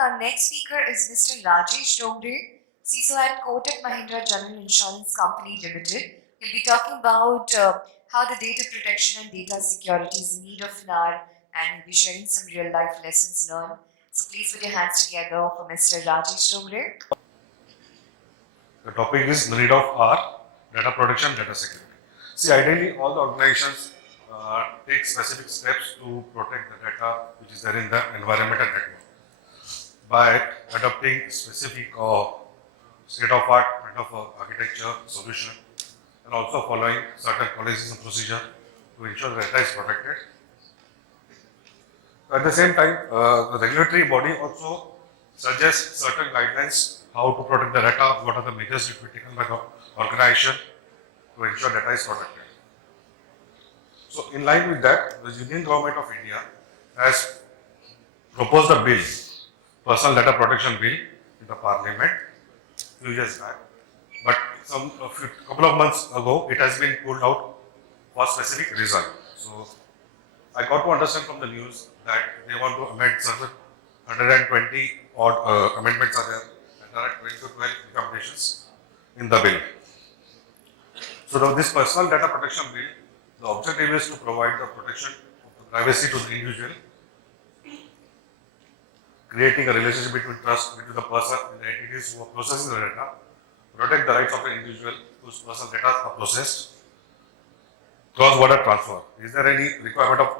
Our next speaker is Mr. Rajesh S Dongre, CISO at 𝗗𝗱𝗏 General Insurance Company Limited. He'll be talking about how the data protection and data security is in need of an hour, and he'll be sharing some real-life lessons learned. So please put your hands together for Mr. Rajesh S Dongre. The topic is the need of our data protection, data security. See, ideally, all the organizations take specific steps to protect the data which is there in the environment and network by adopting specific state-of-art kind of architecture solution and also following certain policies and procedure to ensure the data is protected. At the same time, the regulatory body also suggests certain guidelines how to protect the data, what are the measures to be taken by the organization to ensure data is protected. So in line with that, the Union Government of India has proposed a bill, Personal Data Protection Bill, in the Parliament a few years back. But a couple of months ago, it has been pulled out for specific reason. So I got to understand from the news that they want to amend certain 120 odd amendments are there, and there are 20 to 12 recommendations in the bill. So this Personal Data Protection Bill, the objective is to provide the protection of the privacy to the individual, creating a relationship between trust between the person and the entities who are processing the data, protect the rights of the individual whose personal data are processed, cross-border transfer. Is there any requirement of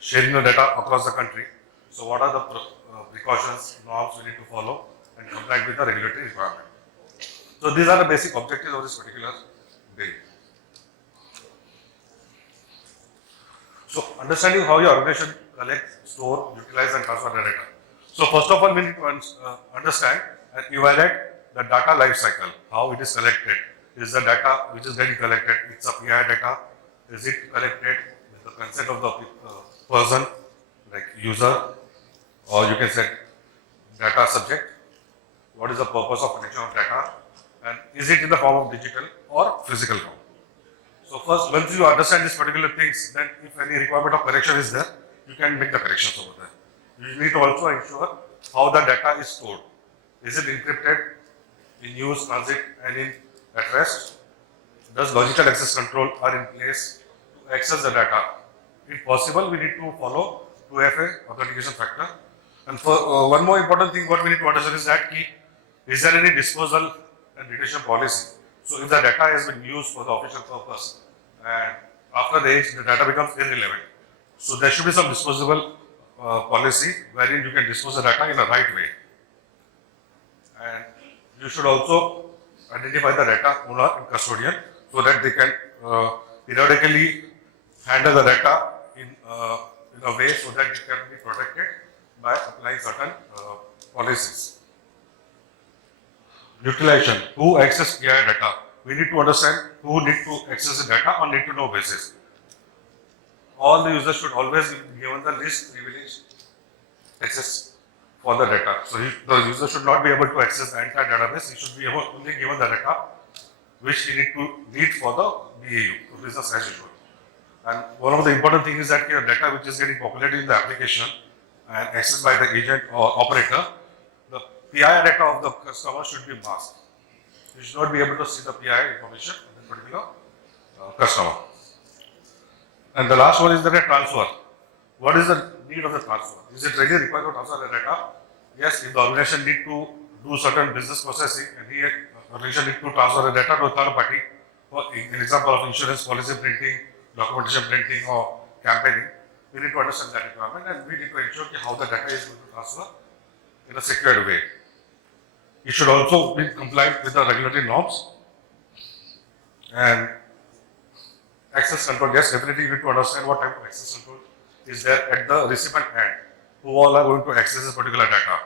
sharing the data across the country? So what are the precautions, norms we need to follow and comply with the regulatory requirement? So these are the basic objectives of this particular bill. So understanding how your organization collects, store, utilize and transfer the data. So first of all, we need to understand and evaluate the data life cycle, how it is collected. Is the data which is getting collected, it's a PI data, is it collected with the consent of the person, like user, or you can say data subject? What is the purpose of collection of data? And is it in the form of digital or physical form? So first, once you understand these particular things, then if any requirement of correction is there, you can make the corrections over there. You need to also ensure how the data is stored. Is it encrypted, in use, transit, and at rest? Does logical access control are in place to access the data? If possible, we need to follow 2FA authentication factor. And for one more important thing, what we need to understand is that is there any disposal and retention policy? So if the data has been used for the official purpose and after the age, the data becomes irrelevant. So there should be some disposable policy wherein you can dispose the data in a right way. And you should also identify the data owner and custodian so that they can periodically handle the data in a way so that it can be protected by applying certain policies. Utilization, who access PI data? We need to understand who need to access the data on need-to-know basis. All the users should always be given the least privileged access for the data. So the user should not be able to access the entire database. He should be only given the data which he need for the BAU, business as usual. And one of the important things is that your data which is getting populated in the application and accessed by the agent or operator, the PI data of the customer should be masked. You should not be able to see the PI information of the particular customer. And the last one is the transfer. What is the need of the transfer? Is it really required to transfer the data? Yes, if the organization need to do certain business processing and the organization need to transfer the data to a third party, for an example of insurance policy printing, documentation printing or campaigning, we need to understand that requirement and we need to ensure how the data is going to transfer in a secured way. It should also be compliant with the regulatory norms and access control. Yes, definitely you need to understand what type of access control is there at the recipient end, who all are going to access this particular data.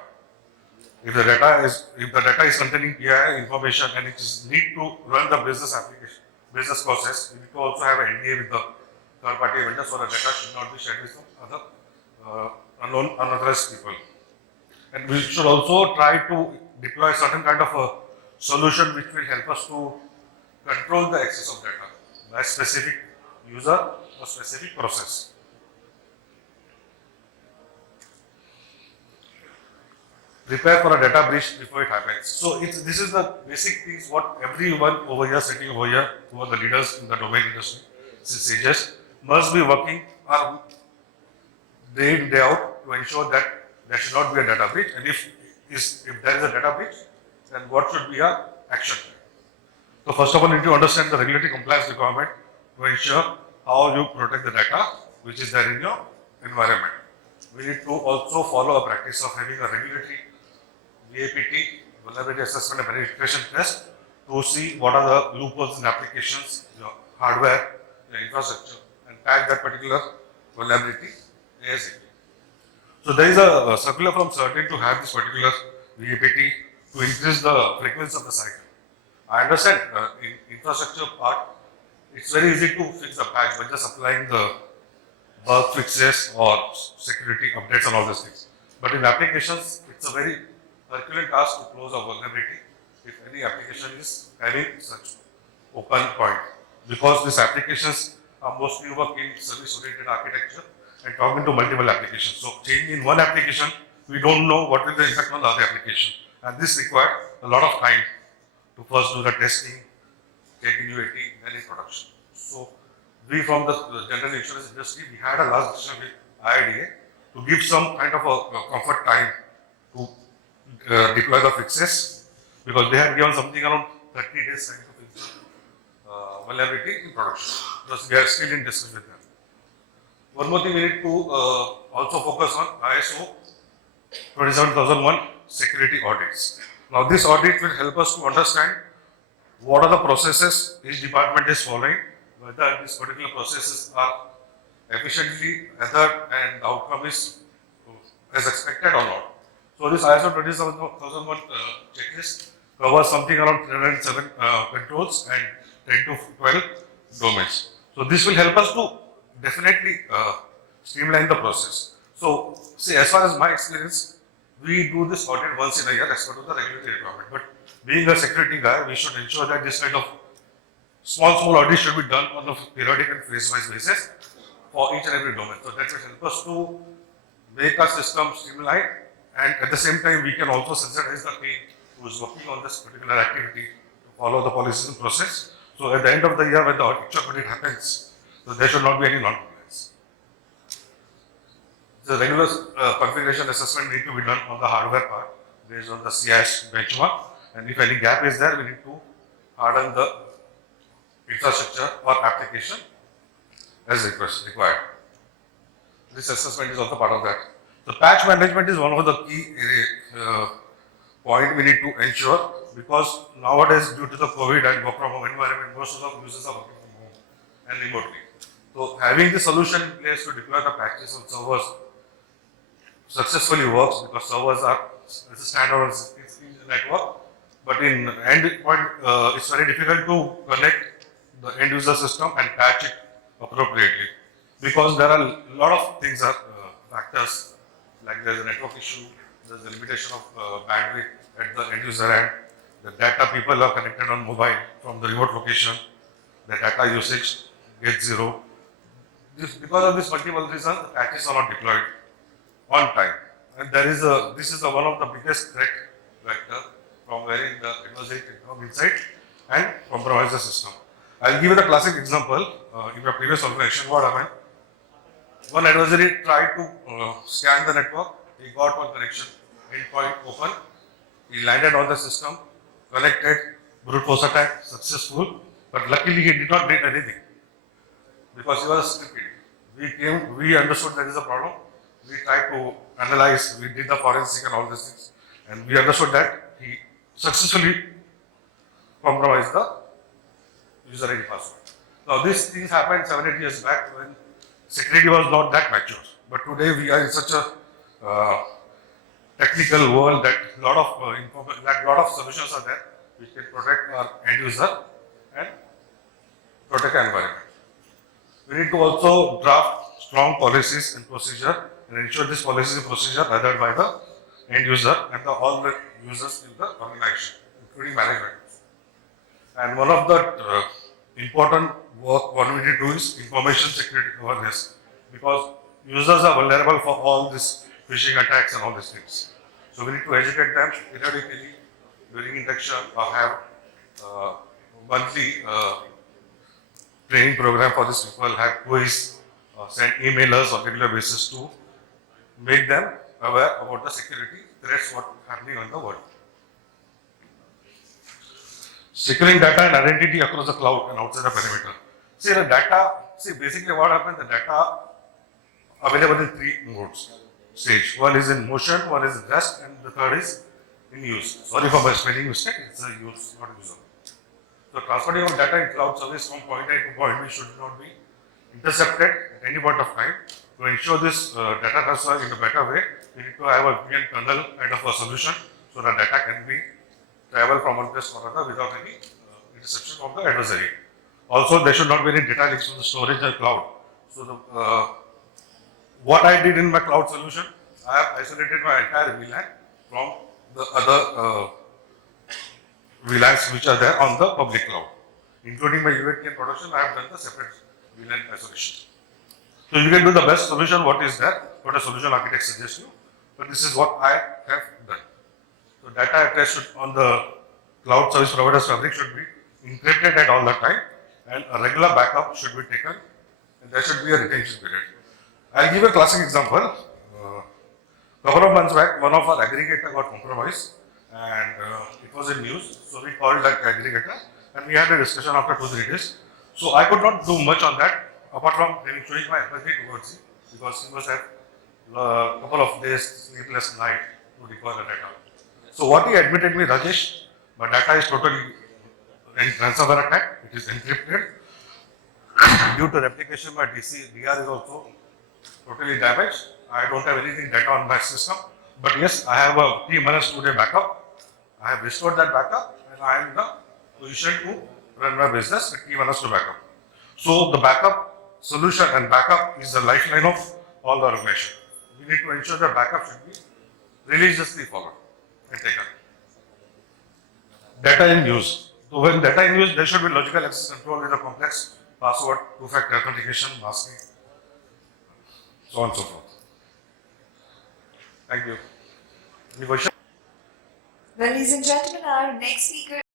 If the data is containing PII information and it is need to run the business application, business process, we need to also have an NDA with the third party vendor so the data should not be shared with other unknown, unauthorized people. And we should also try to deploy certain kind of a solution which will help us to control the access of data by specific user or specific process. prepare for a data breach before it happens. So this is the basic things what everyone over here, sitting over here, who are the leaders in the domain industry, sages, must be working day in, day out to ensure that there should not be a data breach. And if there is a data breach, then what should be our action plan? So first of all, you need to understand the regulatory compliance requirement to ensure how you protect the data which is there in your environment. We need to also follow a practice of having a regulatory 𝗵𝗂𝗃, vulnerability assessment and penetration test, to see what are the loopholes in applications, your hardware, your infrastructure, and patch that particular vulnerability ASAP. So there is a circular from CERT to have this particular 𝗵𝗂𝗃 to increase the frequency of the cycle. I understand in infrastructure part, it's very easy to fix the patch by just applying the bug fixes or security updates and all these things. But in applications, it's a very Herculean task to close a vulnerability if any application is having such open point. Because these applications are mostly work in service-oriented architecture and talking to multiple applications. So changing in one application, we don't know what will the impact on the other application. And this required a lot of time to first do the testing, take in UAT, then in production. So we from the general insurance industry, we had a last discussion with IIDA to give some kind of a comfort time to deploy the fixes, because they had given something around 30 days time to fix the vulnerability in production. Because we are still in discussion with them. One more thing we need to also focus on ISO 27001 security audits. Now this audit will help us to understand what are the processes each department is following, whether these particular processes are efficiently adhered and the outcome is as expected or not. So this ISO 27001 checklist covers something around 307 controls and 10 to 12 domains. So this will help us to definitely streamline the process. So see, as far as my experience, we do this audit once in a year as part of the regulatory requirement. But being a security guy, we should ensure that this kind of small audits should be done on a periodic and phase-wise basis for each and every domain. So that will help us to make our system streamlined, and at the same time we can also sensitize the team who is working on this particular activity to follow the policies and process. So at the end of the year, when the audit happens, so there should not be any non-compliance. The regular configuration assessment need to be done on the hardware part based on the CIS benchmark, and if any gap is there, we need to harden the infrastructure or application as required. This assessment is also part of that. The patch management is one of the key point we need to ensure, because nowadays due to the COVID and work from home environment, most of the users are working from home and remotely. So having the solution in place to deploy the patches on servers successfully works, because servers are as a standalone network, but in endpoint it's very difficult to connect the end user system and patch it appropriately, because there are a lot of things are factors, like there's a network issue, there's a limitation of bandwidth at the end user end, the data people are connected on mobile from the remote location, the data usage gets zero. Because of this multiple reasons, the patches are not deployed on time, and this is one of the biggest threat vector from wherein the adversary can come inside and compromise the system. I'll give you the classic example. In my previous organization, what happened? One adversary tried to scan the network. He got one connection, endpoint open. He landed on the system, connected, brute force attack, successful. But luckily, he did not get anything, because he was stupid. We understood there is a problem. We tried to analyze, we did the forensic and all these things, and we understood that he successfully compromised the user ID password. Now these things happened 7-8 years back when security was not that mature. But today we are in such a technical world that a lot of solutions are there which can protect our end user and protect our environment. We need to also draft strong policies and procedure and ensure this policies and procedure are adhered by the end user and all the users in the organization, including management. And one of the important work what we need to do is information security awareness, because users are vulnerable for all these phishing attacks and all these things. So we need to educate them periodically during induction or have monthly training program for these people, have quiz, send emailers on regular basis to make them aware about the security threats what happening on the world. Securing data and identity across the cloud and outside the perimeter. See the data, basically what happens, the data available in three modes. Stage. One is in motion, one is in rest, and the third is in use. Sorry for my spelling mistake, it's a use, not user. So transferring of data in cloud service from point A to point B should not be intercepted at any point of time. To ensure this data transfer in a better way, we need to have a VPN kernel kind of a solution so that data can be travel from one place to another without any interception of the adversary. Also, there should not be any data leaks from the storage and cloud. So what I did in my cloud solution, I have isolated my entire VLAN from the other VLANs which are there on the public cloud. Including my UAT production, I have done the separate VLAN isolation. So you can do the best solution what is there, what a solution architect suggests you, but this is what I have done. So data at rest should, on the cloud service provider's fabric should be encrypted at all the time, and a regular backup should be taken, and there should be a retention period. I'll give a classic example. Couple of months back, one of our aggregator got compromised, and it was in news. So we called that aggregator, and we had a discussion after 2-3 days. So I could not do much on that, apart from showing my empathy towards him, because he must have a couple of days sleepless night to recover the data. So what he admitted me, Rajesh, my data is totally in ransomware attack. It is encrypted. Due to replication, my DR is also totally damaged. I don't have anything data on my system. But yes, I have a T-2-day backup. I have restored that backup, and I am in the position to run my business with T-2 backup. So the backup solution and backup is the lifeline of all the organization. We need to ensure that backup should be religiously followed and taken. Data in use. So when data in use, there should be logical access control with a complex password, two-factor authentication, masking, so on and so forth. Thank you. Any question? Well, ladies and gentlemen, our next speaker